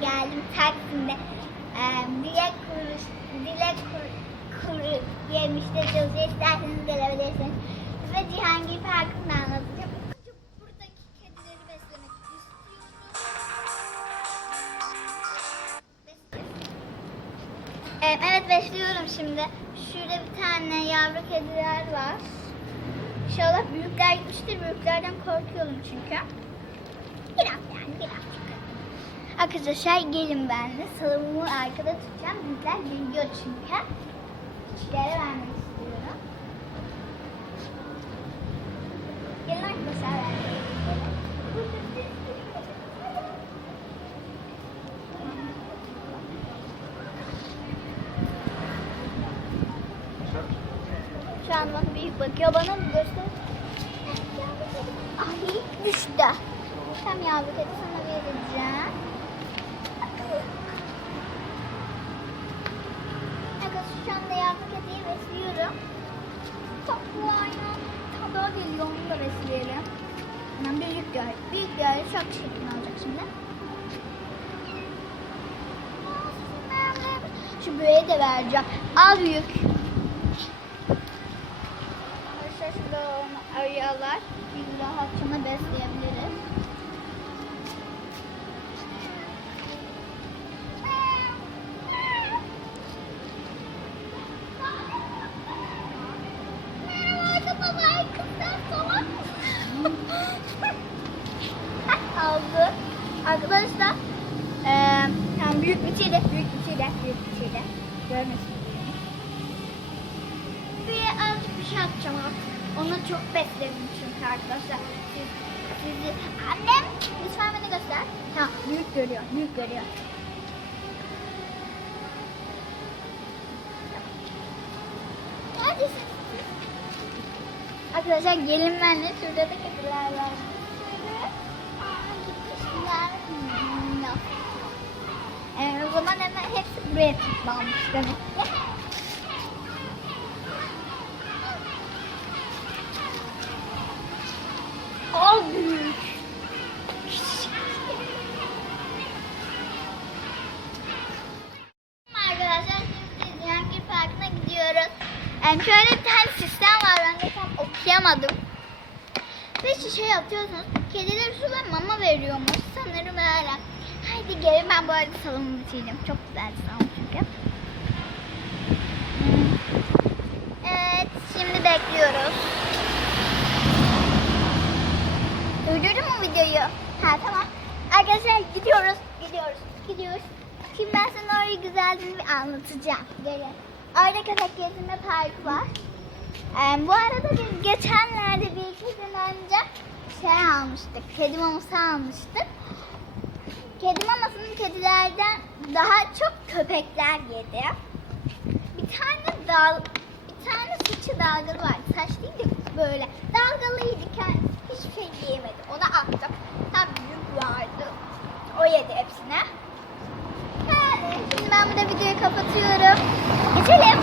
geldim Taksim'de. Ee, Dilek Kuru, Dilek Kuru, Kuru yemişte yazıyor. İsterseniz gelebilirsiniz. Ve Cihangir Parkı'nı anlatacağım. Ee, Evet besliyorum şimdi. Şurada bir tane yavru kediler var. İnşallah büyükler gitmiştir. Büyüklerden korkuyorum çünkü. Biraz yani birazcık. Arkadaşlar gelin benimle. Salımımı arkada tutacağım. Büyükler geliyor çünkü. Küçüklere vermek istiyorum. Gelin arkadaşlar. Şu an bana büyük bakıyor. Bana mı göster? Ay düştü. Tam yavru kedi sana vereceğim. Şu anda yavru kediyi besliyorum. Tatlı aynen. Tadı geliyor onu da besleyelim. Hemen büyük bir Büyük bir aile çok şeklini alacak şimdi. Şu büyüğe de vereceğim. Al büyük. Arkadaşlar şurada arıyorlar. Biz rahatça besleyebiliriz. Görmesin. Bir azıcık bir şey yapacağım artık. Onu çok besledim çünkü arkadaşlar. Siz, sizi... Annem lütfen beni göster. Ha, büyük görüyor, büyük görüyor. Arkadaşlar gelin benimle şurada da kediler var. Hemen hepsi buraya toplanmış demek ki. Parkı'na gidiyoruz. Yani şöyle bir tane sistem var ben de tam okuyamadım. Ve şişe atıyorsunuz. Kediler su ve mama veriyormuş. Sanırım öyle. Haydi gelin ben bu arada salonu bitireyim. Çok güzel salon çünkü. Evet şimdi bekliyoruz. Durdurdun mu videoyu? Ha tamam. Arkadaşlar gidiyoruz, gidiyoruz, gidiyoruz. Şimdi ben sana orayı güzelce bir anlatacağım. Gelin. Orada köpek gezme parkı var. Ee, bu arada biz geçenlerde bir iki gün önce şey almıştık. Kedi maması almıştık. Kedi mamasının kedilerden daha çok köpekler yedi. Bir tane dal, bir tane saçı dalgalı vardı. Saç değil de böyle dalgalıydı kendisi. Hiçbir şey yiyemedi. Ona attım. Tam büyük vardı. O yedi hepsini. Hadi şimdi ben burada videoyu kapatıyorum. Geçelim.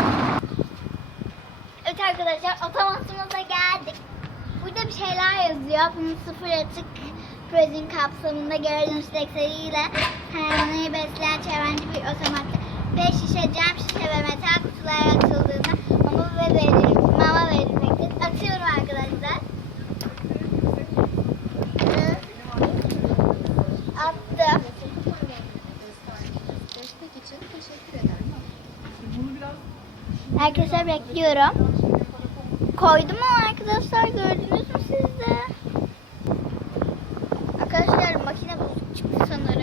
Evet arkadaşlar otomatımıza geldik. Burada bir şeyler yazıyor. Bunun sıfır atık projenin kapsamında geri dönüş desteğiyle hayvanları besleyen çevreci bir otomat. 5 şişe cam şişe ve metal kutulara atıldığında mama ve verir, mama verilmektedir. Atıyorum arkadaşlar. Attım. Arkadaşlar bekliyorum. Koydum mu arkadaşlar gördünüz mü siz de? Çıktı sanırım.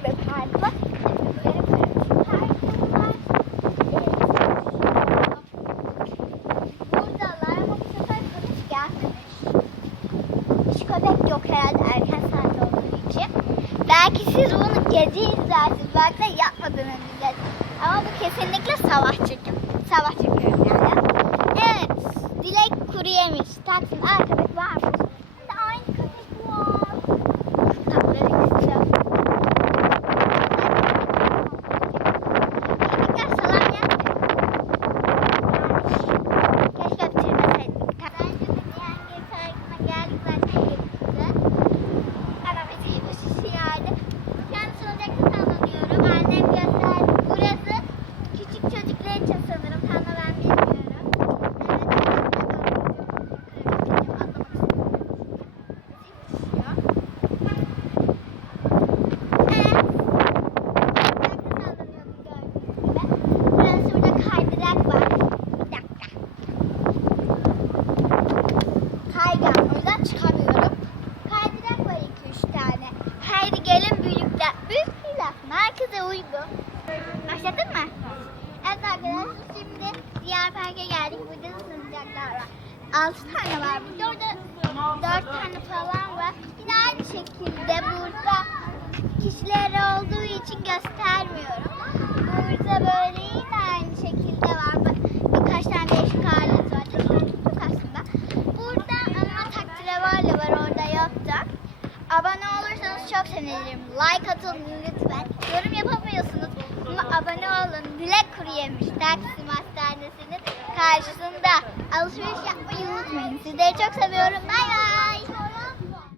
favorite part. What is your favorite part? Buradalar ama bu sefer köpek gelmemiş. Hiç köpek yok herhalde erken saat olduğu için. Belki siz bunu gece izlersiniz. Belki de yatmadan önce izlersiniz. Ama bu kesinlikle sabah çekim. Sabah çekiyorum yani. Evet. Dilek kuru yemiş. Taksim Arkadaş Başladın mı? Evet arkadaşlar şimdi diğer parka geldik. Burada sığınacaklar var. Altı tane var. Burada orada dört tane falan var. Yine aynı şekilde burada kişiler olduğu için göstermiyorum. Burada böyle yine aynı şekilde var. Bak, birkaç tane değişik alet var. Çok aslında. Burada ama takdirevarla var orada yoktu. Abone olursanız çok sevinirim. Like atın lütfen. Yorum yapamıyorsunuz ama abone olun. Dilek kuru yemiş. Taksim Hastanesi'nin karşısında. Alışveriş yapmayı unutmayın. Sizleri çok seviyorum. Bay bay.